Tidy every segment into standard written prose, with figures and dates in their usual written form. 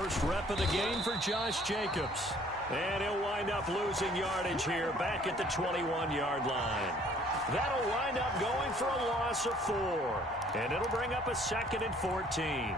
First rep of the game for Josh Jacobs. And he'll wind up losing yardage here back at the 21-yard line. That'll wind up going for a loss of 4. And it'll bring up a 2nd and 14.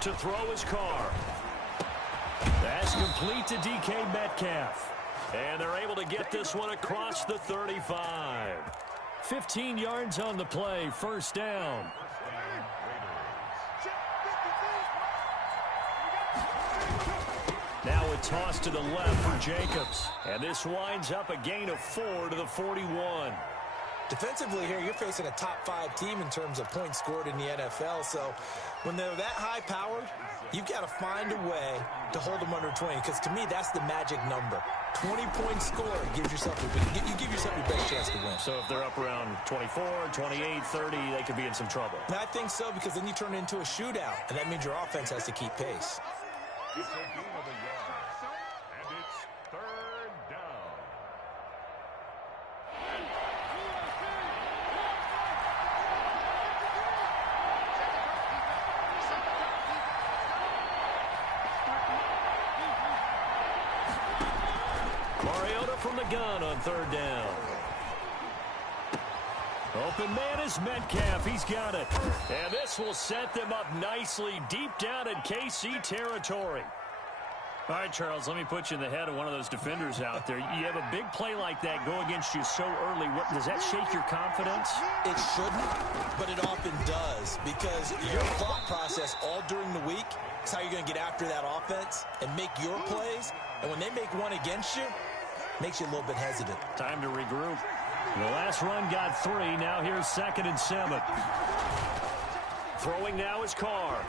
To throw his car. That's complete to DK Metcalf. And they're able to get this one across the 35. 15 yards on the play, first down. Now a toss to the left for Jacobs. And this winds up a gain of 4 to the 41. Defensively here, you're facing a top-5 team in terms of points scored in the NFL. So when they're that high-powered, you've got to find a way to hold them under 20. Because to me, that's the magic number. 20 points scored gives yourself you give yourself your best chance to win. So if they're up around 24, 28, 30, they could be in some trouble. And I think so, because then you turn it into a shootout, and that means your offense has to keep pace. It's a gain of a yard, and it's 3rd down. Mariota from the gun on 3rd down. Open man is Metcalf. He's got it. And this will set them up nicely deep down in KC territory. All right, Charles, let me put you in the head of one of those defenders out there. You have a big play like that go against you so early. Does that shake your confidence? It shouldn't, but it often does, because your thought process all during the week is how you're going to get after that offense and make your plays. And when they make one against you, it makes you a little bit hesitant. Time to regroup. The last run got 3. Now here's 2nd and 7. Throwing now is Carr.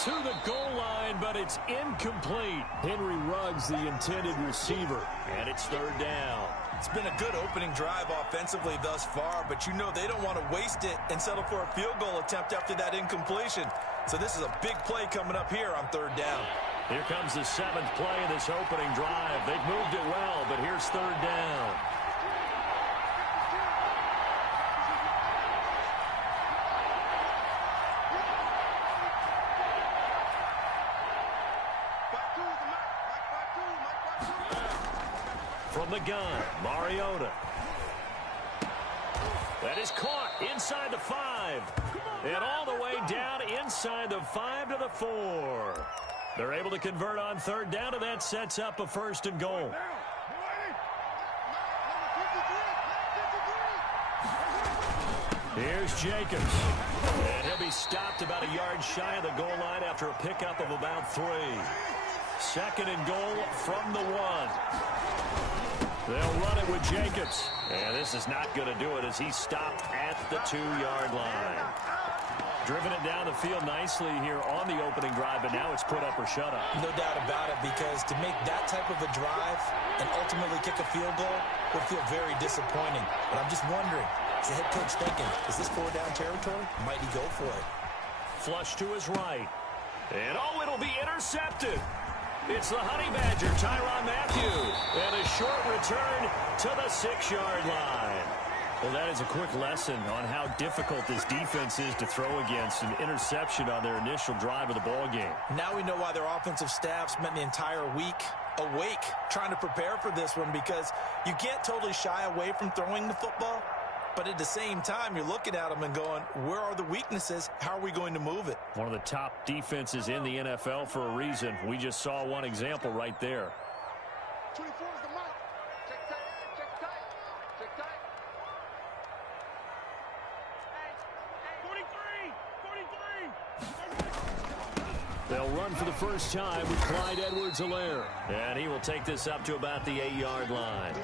To the goal line, but it's incomplete. Henry Ruggs, the intended receiver. And it's 3rd down. It's been a good opening drive offensively thus far, but you know they don't want to waste it and settle for a field goal attempt after that incompletion. So this is a big play coming up here on 3rd down. Here comes the 7th play of this opening drive. They've moved it well, but here's 3rd down. From the gun, Mariota. That is caught inside the 5. And all the way down inside the 5 to the 4. They're able to convert on 3rd down, and that sets up a 1st and goal. Here's Jacobs. And he'll be stopped about a yard shy of the goal line after a pickup of about 3. 2nd and goal from the 1. They'll run it with Jacobs. And this is not going to do it as he's stopped at the 2-yard line. Driven it down the field nicely here on the opening drive, but now it's put up or shut up. No doubt about it, because to make that type of a drive and ultimately kick a field goal would feel very disappointing. But I'm just wondering, is the head coach thinking, is this 4-down territory? Might he go for it? Flush to his right. And oh, it'll be intercepted. It's the Honey Badger, Tyrann Mathieu. And a short return to the 6-yard line. Well, that is a quick lesson on how difficult this defense is to throw against. An interception on their initial drive of the ball game. Now we know why their offensive staff spent the entire week awake trying to prepare for this one, because you can't totally shy away from throwing the football. But at the same time, you're looking at them and going, where are the weaknesses? How are we going to move it? One of the top defenses in the NFL for a reason. We just saw one example right there. 24 is the mic. Check tight. Check tight. Check tight. 43. They'll run for the first time with Clyde Edwards-Helaire. And he will take this up to about the 8-yard line.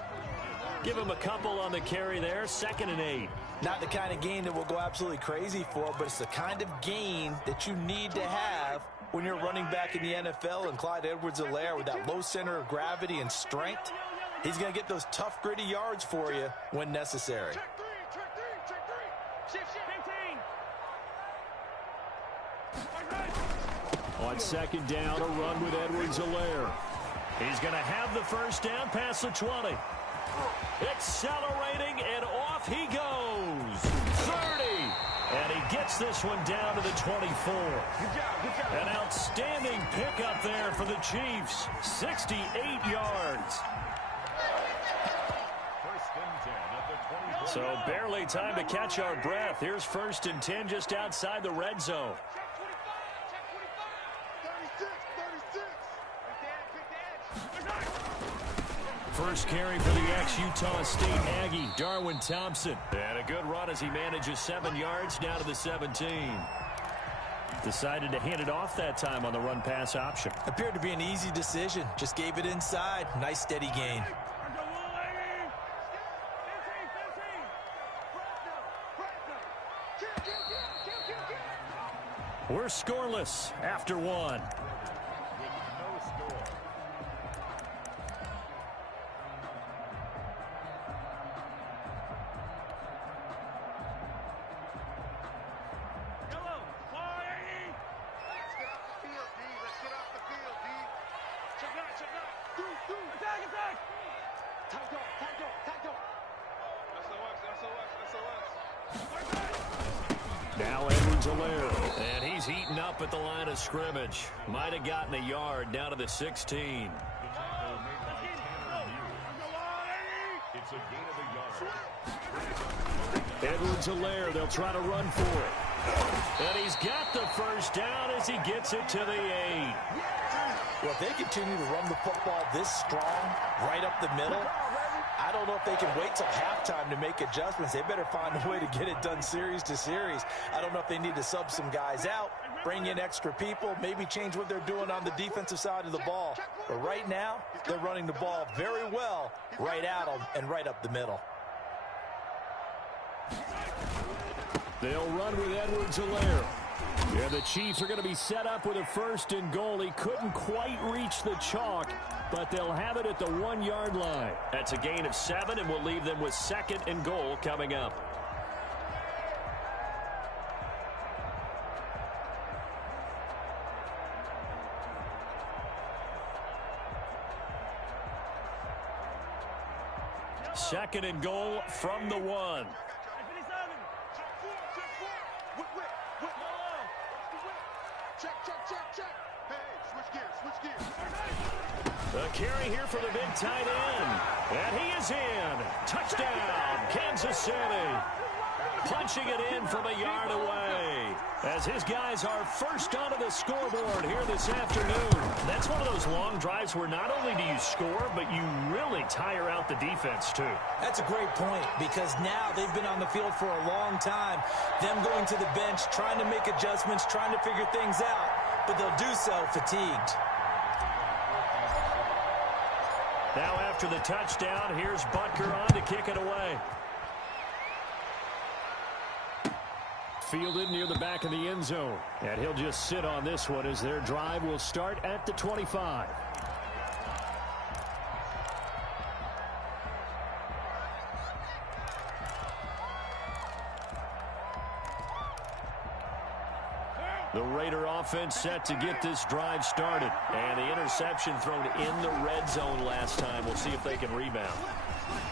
Give him a couple on the carry there. 2nd and 8. Not the kind of gain that we'll go absolutely crazy for, but it's the kind of gain that you need to have when you're running back in the NFL. And Clyde Edwards-Helaire, with that low center of gravity and strength, he's going to get those tough, gritty yards for you when necessary. Check three. Shift. 15. On 2nd down, a run with Edwards-Helaire. He's going to have the first down past the 20. Accelerating, and off he goes. 30. And he gets this one down to the 24. Good job. An outstanding pickup there for the Chiefs. 68 yards. First and 10 at the 20. So barely time to catch our breath. Here's 1st and 10 just outside the red zone. Check 25. 36. First carry for the ex-Utah State Aggie, Darwin Thompson. And a good run as he manages 7 yards down to the 17. Decided to hand it off that time on the run-pass option. Appeared to be an easy decision. Just gave it inside. Nice, steady gain. We're scoreless after 1. No score. Let's get off the field, D. Check out. Attack. Tight dog. SOS. Now Edwards-Helaire. And he's heating up at the line of scrimmage. Might have gotten a yard down to the 16. It's a gain of a yard. Edwards-Helaire, they'll try to run for it. And he's got the first down as he gets it to the 8. Well, if they continue to run the football this strong, right up the middle, I don't know if they can wait till halftime to make adjustments. They better find a way to get it done series to series. I don't know if they need to sub some guys out, bring in extra people, maybe change what they're doing on the defensive side of the ball. But right now, they're running the ball very well right at them and right up the middle. They'll run with Edwards-Helaire. Yeah, the Chiefs are going to be set up with a 1st and goal. He couldn't quite reach the chalk, but they'll have it at the 1-yard line. That's a gain of 7, and we'll leave them with 2nd and goal coming up. Second and goal from the 1. Check. Hey, switch gears. A carry here for the big tight end. And he is in. Touchdown, Kansas City. Punching it in from a yard away. As his guys are first onto the scoreboard here this afternoon. That's one of those long drives where not only do you score, but you really tire out the defense too. That's a great point, because now they've been on the field for a long time. Them going to the bench, trying to make adjustments, trying to figure things out, but they'll do so fatigued. Now after the touchdown, here's Butker on to kick it away. Fielded near the back of the end zone. And he'll just sit on this one as their drive will start at the 25. The Raider offense set to get this drive started. And the interception thrown in the red zone last time. We'll see if they can rebound.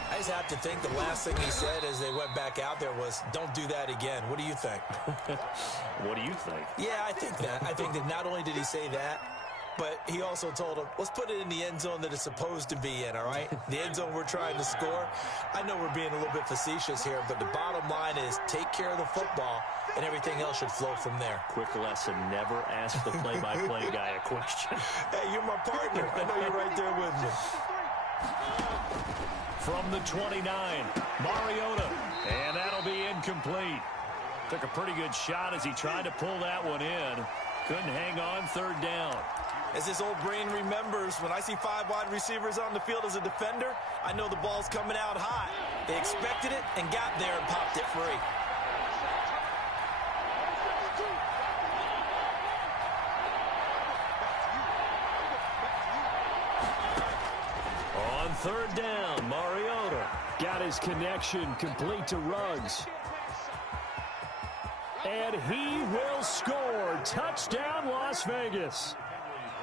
I just have to think the last thing he said as they went back out there was, don't do that again. What do you think? What do you think? Yeah, I think that. I think that not only did he say that, but he also told him, let's put it in the end zone that it's supposed to be in, all right? The end zone we're trying to score. I know we're being a little bit facetious here, but the bottom line is take care of the football, and everything else should flow from there. Quick lesson, never ask the play-by-play guy a question. Hey, you're my partner. I know you're right there with me. From the 29, Mariota, and that'll be incomplete. Took a pretty good shot as he tried to pull that one in. Couldn't hang on, third down. As this old brain remembers, when I see 5 wide receivers on the field as a defender, I know the ball's coming out high. They expected it and got there and popped it free. On third down, Mariota got his connection complete to Ruggs. And he will score. Touchdown, Las Vegas.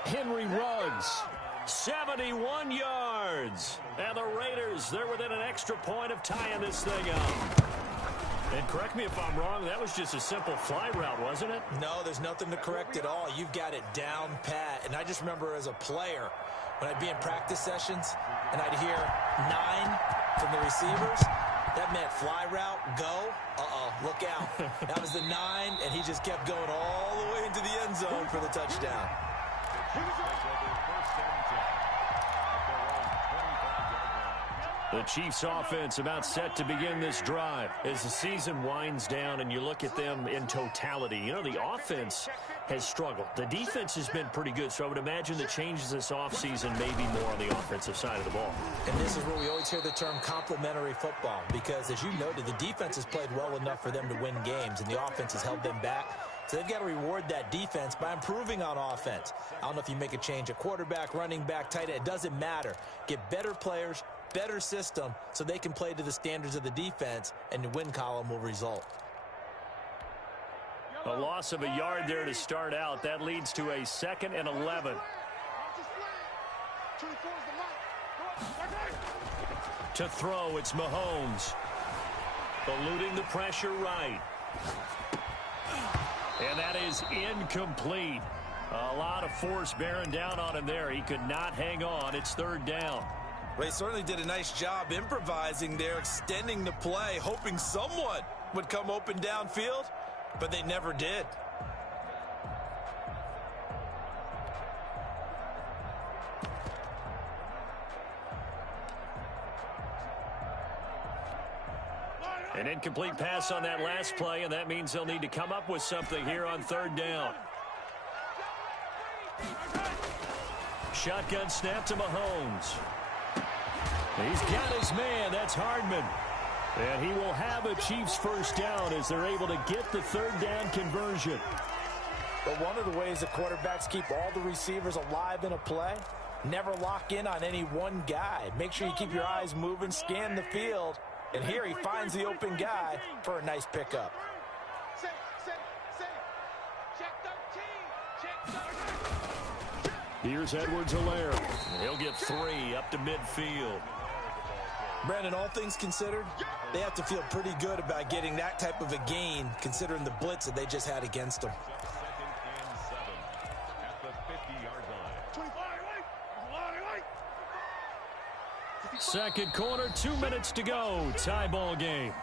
Henry Ruggs, 71 yards. And the Raiders, they're within an extra point of tying this thing up. And correct me if I'm wrong, that was just a simple fly route, wasn't it? No, there's nothing to correct at all. You've got it down pat. And I just remember as a player, when I'd be in practice sessions and I'd hear 9 from the receivers, that meant fly route, go, look out. That was the 9, and he just kept going all the way into the end zone for the touchdown. The Chiefs offense about set to begin this drive. As the season winds down and you look at them in totality, you know, the offense has struggled. The defense has been pretty good, so I would imagine the changes this offseason may be more on the offensive side of the ball. And this is where we always hear the term complementary football, because as you noted, the defense has played well enough for them to win games, and the offense has held them back. So they've got to reward that defense by improving on offense. I don't know if you make a change at quarterback, running back, tight end. It doesn't matter. Get better players, better system, so they can play to the standards of the defense, and the win column will result. A loss of a yard there to start out. That leads to a 2nd and 11. To throw, it's Mahomes. Eluding the pressure right. And that is incomplete. A lot of force bearing down on him there. He could not hang on. It's 3rd down. They certainly did a nice job improvising there, extending the play, hoping someone would come open downfield, but they never did. An incomplete pass on that last play, and that means they'll need to come up with something here on 3rd down. Shotgun snap to Mahomes. He's got his man. That's Hardman. And he will have a Chiefs first down as they're able to get the 3rd down conversion. But one of the ways the quarterbacks keep all the receivers alive in a play, never lock in on any one guy. Make sure you keep your eyes moving, scan the field. And here he finds the open guy for a nice pickup. Here's Edwards-Helaire. He'll get 3 up to midfield. Brandon, all things considered, they have to feel pretty good about getting that type of a gain, considering the blitz that they just had against them. 2nd and 7 at the 50-yard line. Second quarter, 2 minutes to go. Tie ball game.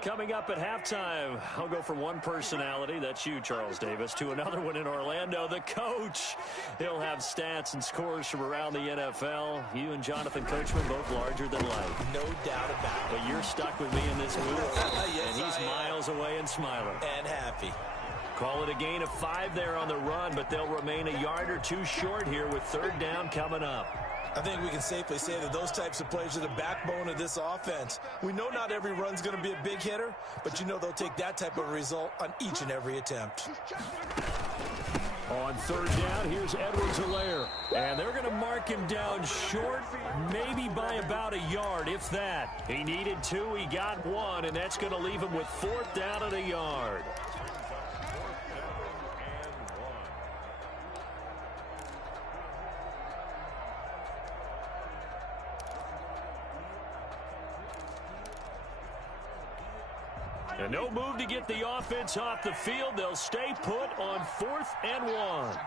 Coming up at halftime, I'll go from one personality, that's you, Charles Davis, to another one in Orlando, the coach. He'll have stats and scores from around the NFL. You and Jonathan Coachman, both larger than life. No doubt about it. But you're stuck with me in this booth, Yes, and he's miles away and smiling. And happy. Call it a gain of 5 there on the run, but they'll remain a yard or 2 short here with 3rd down coming up. I think we can safely say that those types of plays are the backbone of this offense. We know not every run's going to be a big hitter, but you know they'll take that type of result on each and every attempt. On 3rd down, here's Edwards-Helaire. And they're going to mark him down short, maybe by about a yard, if that. He needed 2, he got 1, and that's going to leave him with 4th down and a yard. And no move to get the offense off the field. They'll stay put on 4th and 1.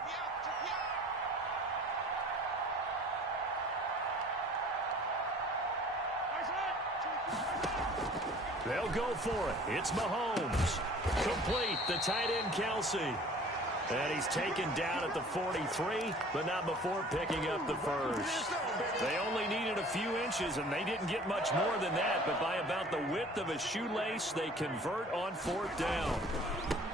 They'll go for it. It's Mahomes. Complete. The tight end, Kelsey. And he's taken down at the 43, but not before picking up the first. They only needed a few inches, and they didn't get much more than that, but by about the width of a shoelace, they convert on fourth down.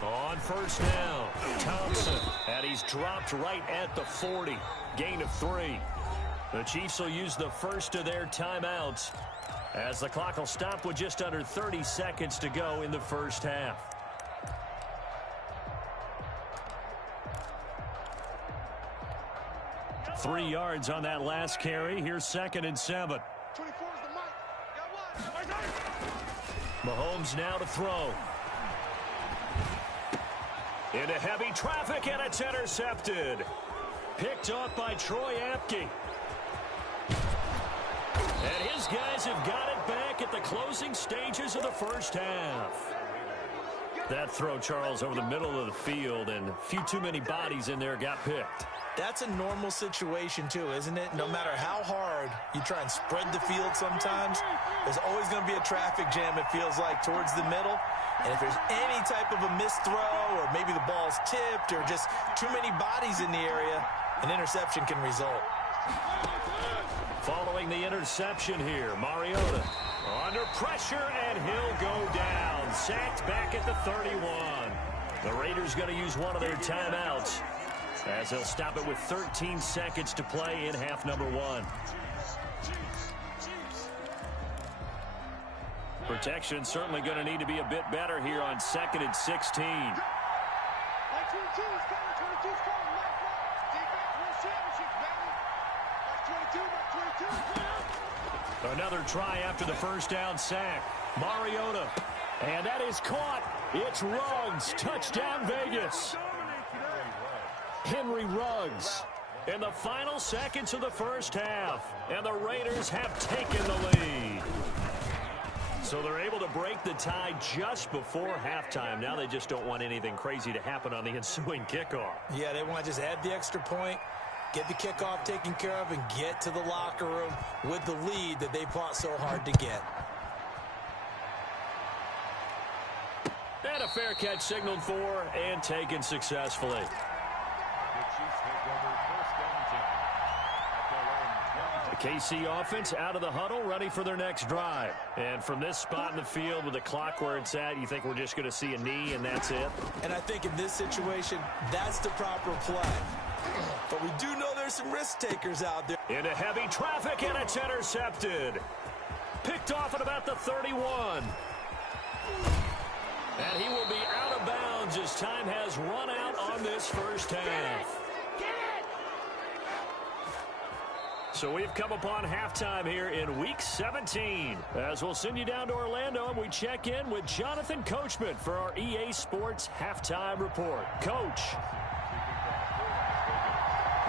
On first down, Thompson, and he's dropped right at the 40. Gain of 3. The Chiefs will use the first of their timeouts as the clock will stop with just under 30 seconds to go in the first half. Three yards on that last carry. Here's 2nd and 7. 24 is the mic. Got one. Mahomes now to throw. Into heavy traffic, and it's intercepted. Picked off by Troy Apke. And his guys have got it back at the closing stages of the first half. That throw, Charles, over the middle of the field, and a few too many bodies in there got picked. That's a normal situation, too, isn't it? No matter how hard you try and spread the field sometimes, there's always going to be a traffic jam, it feels like, towards the middle. And if there's any type of a missed throw or maybe the ball's tipped or just too many bodies in the area, an interception can result. Following the interception here, Mariota under pressure, and he'll go down. Sacked back at the 31. The Raiders going to use one of their timeouts as they'll stop it with 13 seconds to play in half number 1. Protection certainly going to need to be a bit better here on 2nd and 16. Another try after the first down sack. Mariota. And that is caught. It's Ruggs. Touchdown, Vegas. Henry Ruggs in the final seconds of the first half. And the Raiders have taken the lead. So they're able to break the tie just before halftime. Now they just don't want anything crazy to happen on the ensuing kickoff. Yeah, they want to just add the extra point, get the kickoff taken care of, and get to the locker room with the lead that they fought so hard to get. And a fair catch signaled for and taken successfully. The KC offense out of the huddle, ready for their next drive. And from this spot in the field with the clock where it's at, you think we're just going to see a knee and that's it? And I think in this situation, that's the proper play. But we do know there's some risk takers out there. Into heavy traffic, and it's intercepted. Picked off at about the 31. And he will be out of bounds as time has run out on this first half. So we've come upon halftime here in Week 17. As we'll send you down to Orlando, and we check in with Jonathan Coachman for our EA Sports Halftime Report. Coach.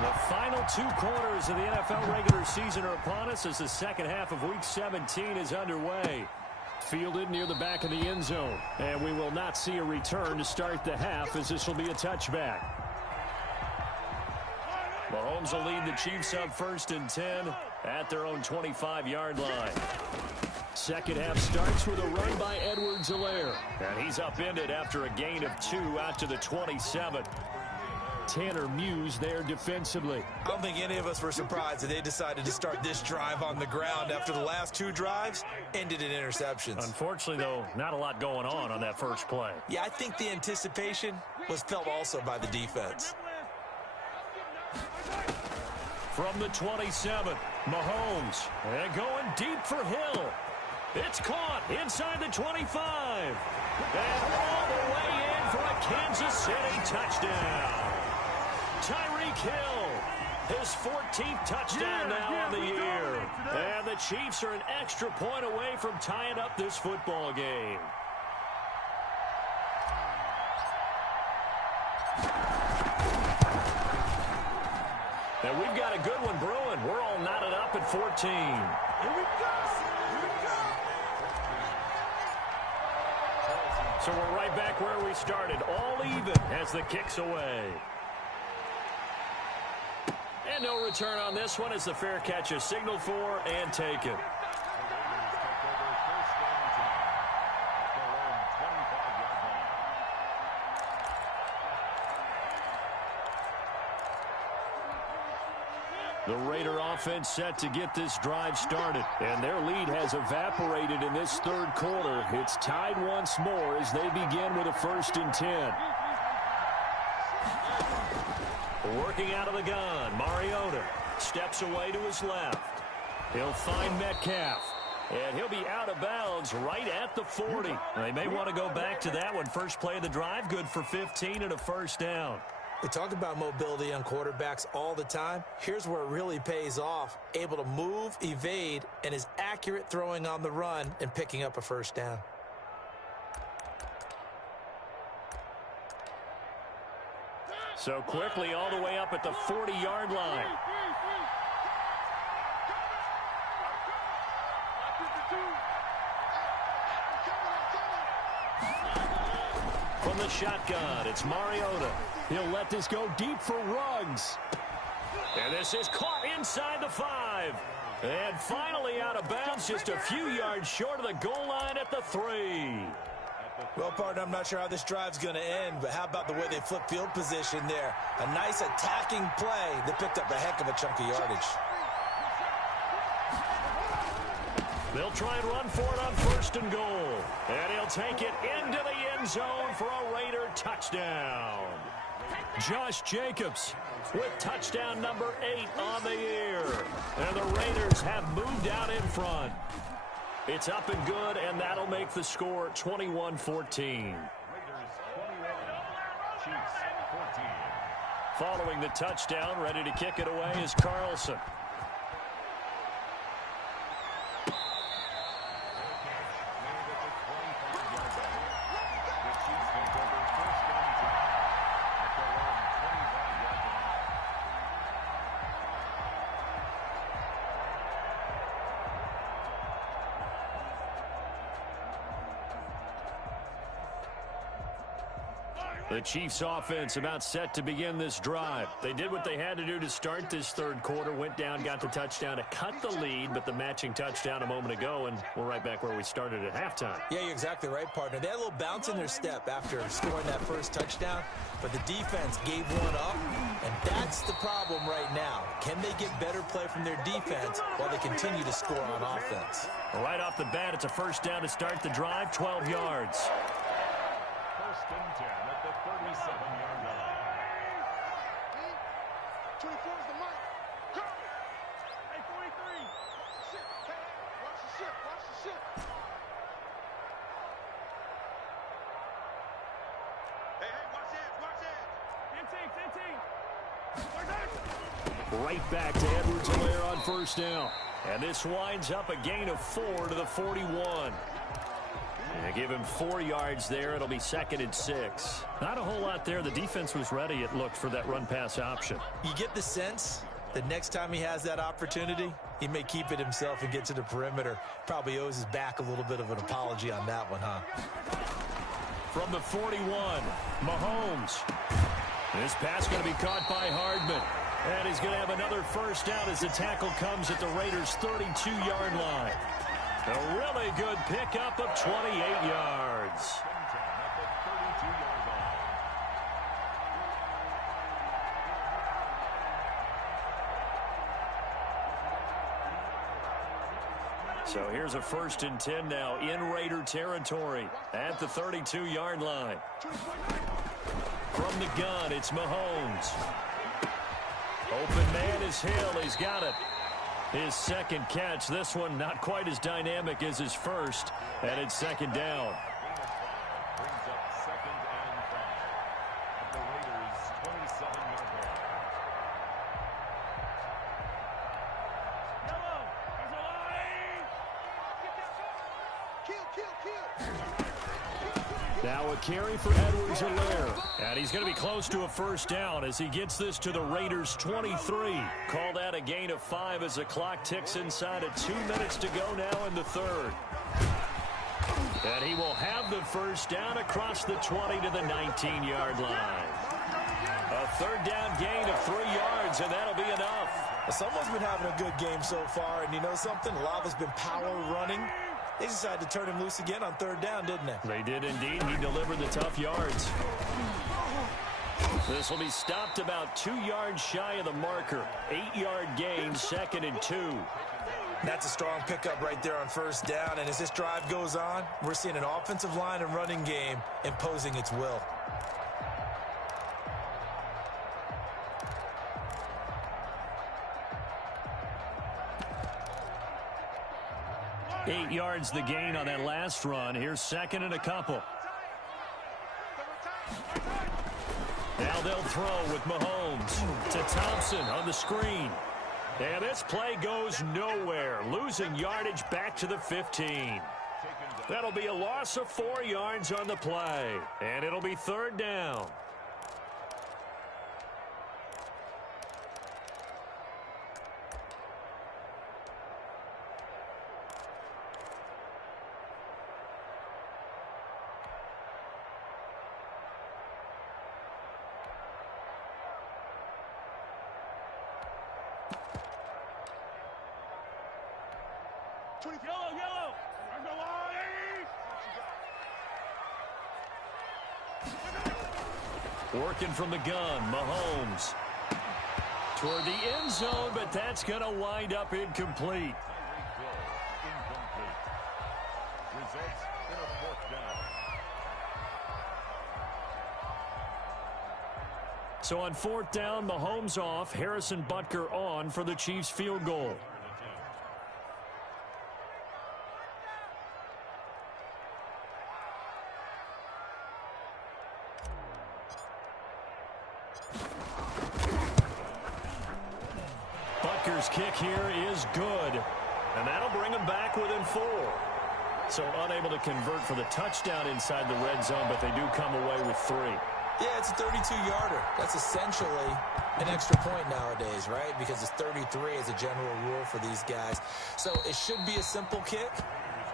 The final 2 quarters of the NFL regular season are upon us as the second half of Week 17 is underway. Fielded near the back of the end zone. And we will not see a return to start the half as this will be a touchback. Mahomes will lead the Chiefs up 1st and 10 at their own 25-yard line. Second half starts with a run by Edwards-Helaire. And he's upended after a gain of 2 out to the 27. Tanner Muse there defensively. I don't think any of us were surprised that they decided to start this drive on the ground after the last 2 drives ended in interceptions. Unfortunately, though, not a lot going on that first play. Yeah, I think the anticipation was felt also by the defense. From the 27, Mahomes, and going deep for Hill. It's caught inside the 25. And all the way in for a Kansas City touchdown. Tyreek Hill, his 14th touchdown now on the year. And the Chiefs are an extra point away from tying up this football game. And we've got a good one brewing. We're all knotted up at 14. Here we go. So we're right back where we started. All even as the kick's away. And no return on this one as the fair catch is signaled for and taken. The Raider offense set to get this drive started. And their lead has evaporated in this third quarter. It's tied once more as they begin with a 1st and 10. Working out of the gun, Mariota steps away to his left. He'll find Metcalf. And he'll be out of bounds right at the 40. They may want to go back to that one. First play of the drive, good for 15 and a 1st down. We talk about mobility on quarterbacks all the time. Here's where it really pays off. Able to move, evade, and is accurate throwing on the run and picking up a 1st down. So quickly all the way up at the 40-yard line. From the shotgun, it's Mariota. He'll let this go deep for Ruggs. And this is caught inside the 5. And finally out of bounds, just a few yards short of the goal line at the 3. Well, partner, I'm not sure how this drive's going to end, but how about the way they flip field position there? A nice attacking play that picked up a heck of a chunk of yardage. They'll try and run for it on 1st and goal. And he'll take it into the end zone for a Raider touchdown. Josh Jacobs with touchdown number 8 on the year. And the Raiders have moved out in front. It's up and good, and that'll make the score 21-14. Raiders 21, Chiefs 14. Following the touchdown, ready to kick it away is Carlson. The Chiefs offense about set to begin this drive. They did what they had to do to start this third quarter, went down, got the touchdown to cut the lead, but the matching touchdown a moment ago, and we're right back where we started at halftime. Yeah, you're exactly right, partner. They had a little bounce in their step after scoring that first touchdown, but the defense gave one up, and that's the problem right now. Can they get better play from their defense while they continue to score on offense? Right off the bat, it's a 1st down to start the drive, 12 yards. 1st and 10 at the 37-yard line. 24 is the mic. Go! Hey, 43. Shit. Hey, watch the ship. Watch the ship. Hey, watch that. Watch that. Right back to Edwards-Helaire on 1st down. And this winds up a gain of 4 to the 41. And give him 4 yards there. It'll be 2nd and 6. Not a whole lot there. The defense was ready, it looked, for that run-pass option. You get the sense that next time he has that opportunity, he may keep it himself and get to the perimeter. Probably owes his back a little bit of an apology on that one, huh? From the 41, Mahomes. This pass going to be caught by Hardman. And he's going to have another 1st down as the tackle comes at the Raiders' 32-yard line. A really good pickup of 28 yards. So here's a 1st and 10 now in Raider territory at the 32-yard line. From the gun, it's Mahomes. Open man is Hill. He's got it. His 2nd catch. This one not quite as dynamic as his first. And it's 2nd down. Brings up 2nd and 5 at the Raiders' 27-yard line. Now a carry for Edwards-Helaire. And he's going to be close to a 1st down as he gets this to the Raiders' 23. Call that a gain of 5 as the clock ticks inside of 2 minutes to go now in the 3rd. And he will have the 1st down across the 20 to the 19-yard line. A 3rd down gain of 3 yards, and that'll be enough. Well, someone's been having a good game so far, and you know something? A lot of it's been power running. They decided to turn him loose again on 3rd down, didn't they? They did indeed. He delivered the tough yards. This will be stopped about 2 yards shy of the marker. 8-yard gain, 2nd and 2. That's a strong pickup right there on first down. And as this drive goes on, we're seeing an offensive line and running game imposing its will. Eight yards the gain on that last run. Here's 2nd and a couple. Now they'll throw with Mahomes to Thompson on the screen. And this play goes nowhere, losing yardage back to the 15. That'll be a loss of 4 yards on the play, and it'll be 3rd down. Yellow. Working from the gun, Mahomes. Toward the end zone, but that's going to wind up incomplete. Incomplete. Results in a 4th down. So on 4th down, Mahomes off, Harrison Butker on for the Chiefs field goal. Butker's kick here is good, and that'll bring him back within 4. So unable to convert for the touchdown inside the red zone, but they do come away with 3. Yeah, it's a 32-yarder. That's essentially an extra point nowadays, right? Because it's 33 as a general rule for these guys. So it should be a simple kick.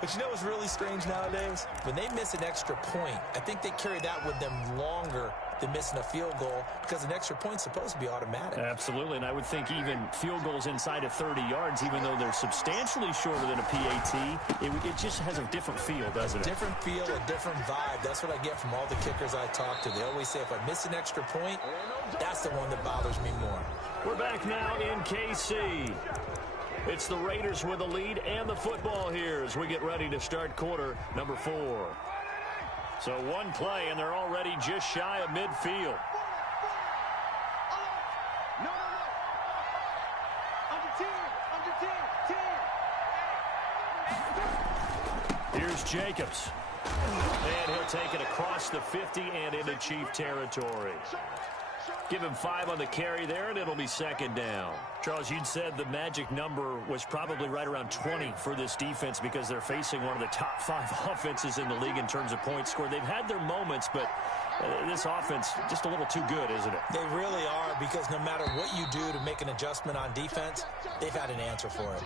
But you know what's really strange nowadays? When they miss an extra point, I think they carry that with them longer than missing a field goal because an extra point's supposed to be automatic. Absolutely, and I would think even field goals inside of 30 yards, even though they're substantially shorter than a PAT, it just has a different feel, doesn't it? Different feel, a different vibe. That's what I get from all the kickers I talk to. They always say if I miss an extra point, that's the one that bothers me more. We're back now in KC. It's the Raiders with the lead and the football here as we get ready to start quarter number 4. So one play, and they're already just shy of midfield. No. Under 10. Here's Jacobs. And he'll take it across the 50 and into Chief territory. Give him 5 on the carry there, and it'll be 2nd down. Charles, you'd said the magic number was probably right around 20 for this defense because they're facing one of the top 5 offenses in the league in terms of points scored. They've had their moments, but this offense just a little too good, isn't it? They really are, because no matter what you do to make an adjustment on defense, they've had an answer for it.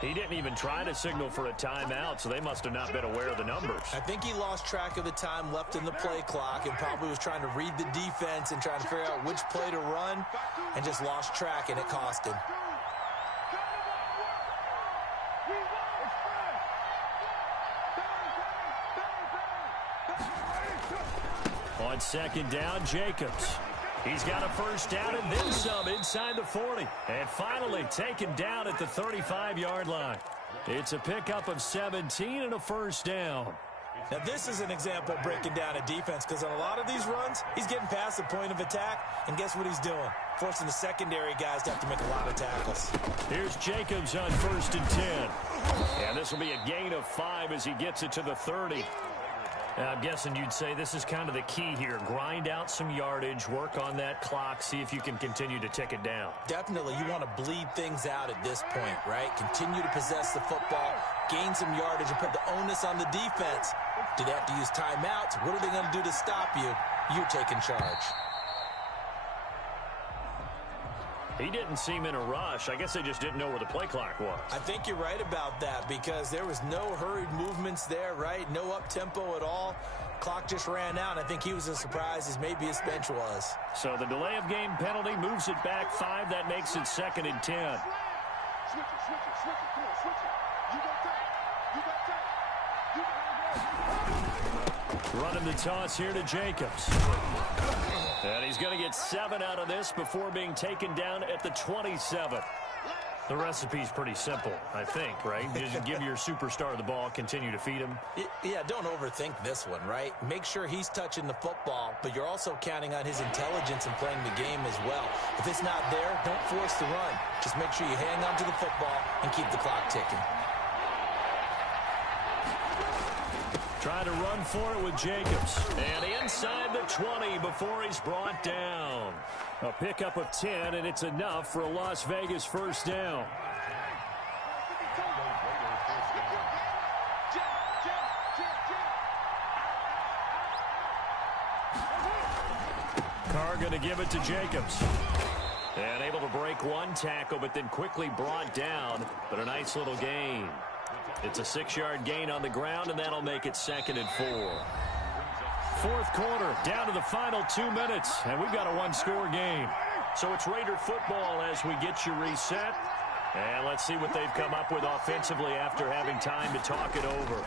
He didn't even try to signal for a timeout, so they must have not been aware of the numbers. I think he lost track of the time left in the play clock and probably was trying to read the defense and trying to figure out which play to run and just lost track, and it cost him. On 2nd down, Jacobs. He's got a first down and then some inside the 40. And finally taken down at the 35-yard line. It's a pickup of 17 and a first down. Now, this is an example of breaking down a defense, because on a lot of these runs, he's getting past the point of attack, and guess what he's doing? Forcing the secondary guys to have to make a lot of tackles. Here's Jacobs on 1st and 10. And this will be a gain of 5 as he gets it to the 30. Now, I'm guessing you'd say this is kind of the key here. Grind out some yardage, work on that clock, see if you can continue to tick it down. Definitely, you want to bleed things out at this point, right? Continue to possess the football, gain some yardage, and put the onus on the defense. Do they have to use timeouts? What are they going to do to stop you? You're taking charge. He didn't seem in a rush. I guess they just didn't know where the play clock was. I think you're right about that, because there was no hurried movements there, right? No up-tempo at all. Clock just ran out, and I think he was as surprised as maybe his bench was. So the delay of game penalty moves it back 5. That makes it 2nd and 10. Switch it. Come on, switch it. You got time. Running the toss here to Jacobs. And he's going to get 7 out of this before being taken down at the 27. The recipe's pretty simple, I think, right? You just give your superstar the ball, continue to feed him. Yeah, don't overthink this one, right? Make sure he's touching the football, but you're also counting on his intelligence in playing the game as well. If it's not there, don't force the run. Just make sure you hang on to the football and keep the clock ticking. Trying to run for it with Jacobs. And inside the 20 before he's brought down. A pickup of 10, and it's enough for a Las Vegas first down. Carr going to give it to Jacobs. And able to break one tackle, but then quickly brought down. But a nice little gain. It's a 6-yard gain on the ground, and that'll make it 2nd and 4. Fourth quarter, down to the final 2 minutes, and we've got a one-score game. So it's Raider football as we get you reset. And let's see what they've come up with offensively after having time to talk it over.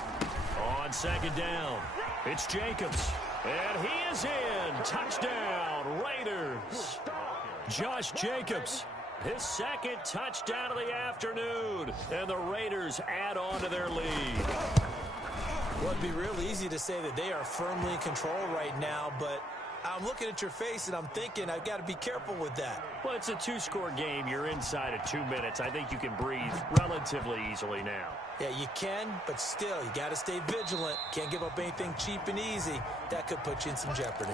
On 2nd down, it's Jacobs. And he is in. Touchdown, Raiders. Josh Jacobs. His 2nd touchdown of the afternoon. And the Raiders add on to their lead. Well, it'd be real easy to say that they are firmly in control right now, but I'm looking at your face and I'm thinking I've got to be careful with that. Well, it's a 2-score game. You're inside of 2 minutes. I think you can breathe relatively easily now. Yeah, you can, but still, you got to stay vigilant. Can't give up anything cheap and easy. That could put you in some jeopardy.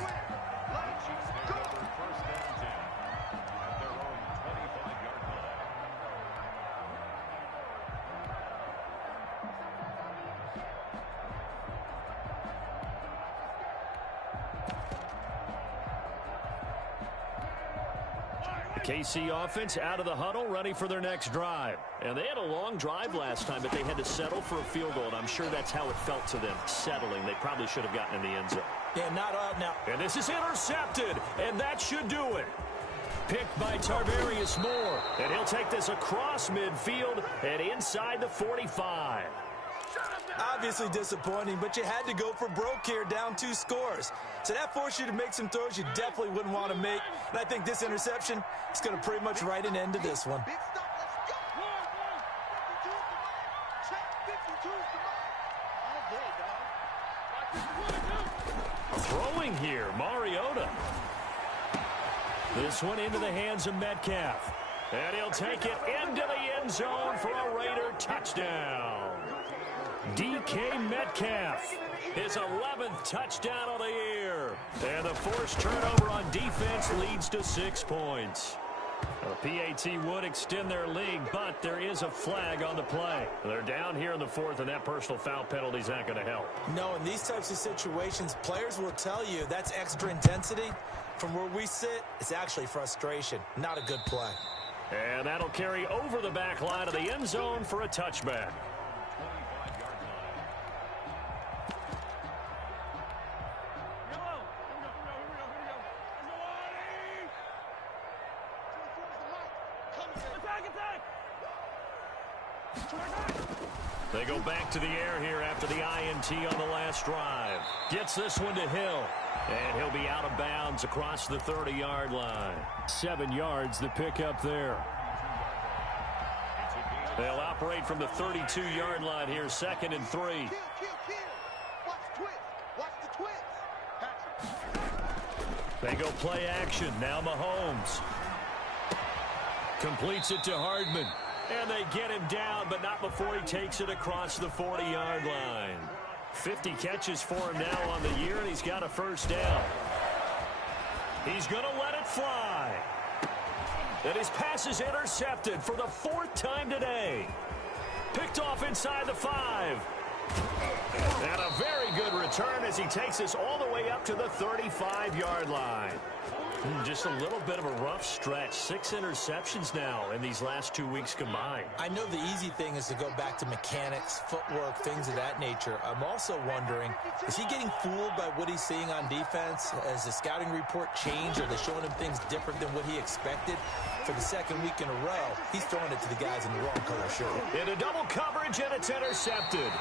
KC offense out of the huddle, ready for their next drive. And they had a long drive last time, but they had to settle for a field goal, and I'm sure that's how it felt to them, settling. They probably should have gotten in the end zone. Yeah, not out now. And this is intercepted, and that should do it. Picked by Tarvarius Moore, and he'll take this across midfield and inside the 45. Obviously disappointing, but you had to go for broke here, down 2 scores. So that forced you to make some throws you definitely wouldn't want to make. And I think this interception is going to pretty much write an end to this one. Throwing here, Mariota. This one into the hands of Metcalf. And he'll take it into the end zone for a Raider touchdown. DK Metcalf, his 11th touchdown of the year. And the forced turnover on defense leads to 6 points. The PAT would extend their lead, but there is a flag on the play. They're down here in the 4th, and that personal foul penalty is not going to help. No, in these types of situations, players will tell you that's extra intensity. From where we sit, it's actually frustration. Not a good play. And that'll carry over the back line of the end zone for a touchback. They go back to the air here after the INT on the last drive. Gets this one to Hill. And he'll be out of bounds across the 30-yard line. 7 yards the pickup there. They'll operate from the 32-yard line here, 2nd and 3. Watch the twist. Watch the twist. They go play action. Now Mahomes. Completes it to Hardman. And they get him down, but not before he takes it across the 40-yard line. 50 catches for him now on the year, and he's got a first down. He's going to let it fly. And his pass is intercepted for the 4th time today. Picked off inside the 5. And a very good return as he takes us all the way up to the 35-yard line. Just a little bit of a rough stretch. 6 interceptions now in these last 2 weeks combined. I know the easy thing is to go back to mechanics, footwork, things of that nature. I'm also wondering, is he getting fooled by what he's seeing on defense? Has the scouting report changed? Are they showing him things different than what he expected? For the 2nd week in a row, he's throwing it to the guys in the wrong color shirt. Into double coverage, and it's intercepted.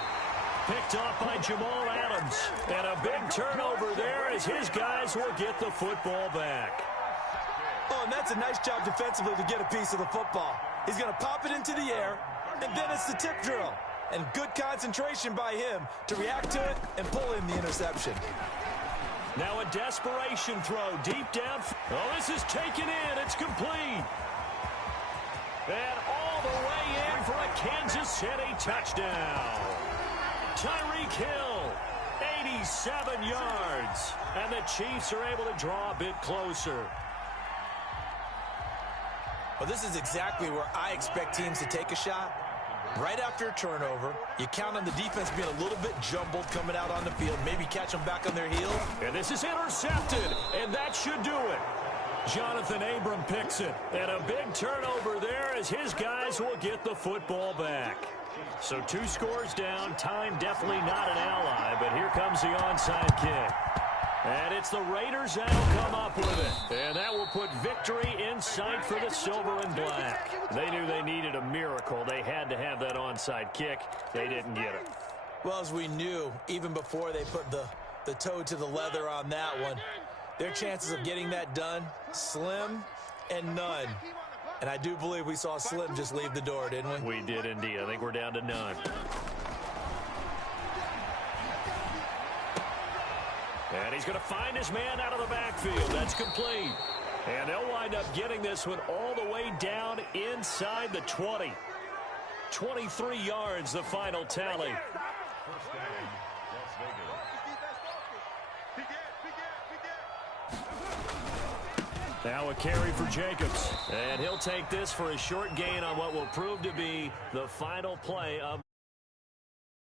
Picked off by Jamal Adams. And a big turnover there as his guys will get the football back. Oh, and that's a nice job defensively to get a piece of the football. He's going to pop it into the air, and then it's the tip drill. And good concentration by him to react to it and pull in the interception. Now a desperation throw deep down. Oh, this is taken in. It's complete. And all the way in for a Kansas City touchdown. Tyreek Hill, 87 yards. And the Chiefs are able to draw a bit closer. Well, this is exactly where I expect teams to take a shot. Right after a turnover, you count on the defense being a little bit jumbled coming out on the field, maybe catch them back on their heels. And this is intercepted, and that should do it. Jonathan Abram picks it, and a big turnover there as his guys will get the football back. So 2 scores down, time definitely not an ally, but here comes the onside kick. And it's the Raiders that'll come up with it. And that will put victory in sight for the Silver and Black. They knew they needed a miracle. They had to have that onside kick. They didn't get it. Well, as we knew, even before they put the toe to the leather on that one, their chances of getting that done, slim and none. And I do believe we saw Slim just leave the door, didn't we? We did indeed. I think we're down to none. And he's going to find his man out of the backfield. That's complete. And they'll wind up getting this one all the way down inside the 20. 23 yards, the final tally. First down, Las Vegas. Now a carry for Jacobs. And he'll take this for a short gain on what will prove to be the final play of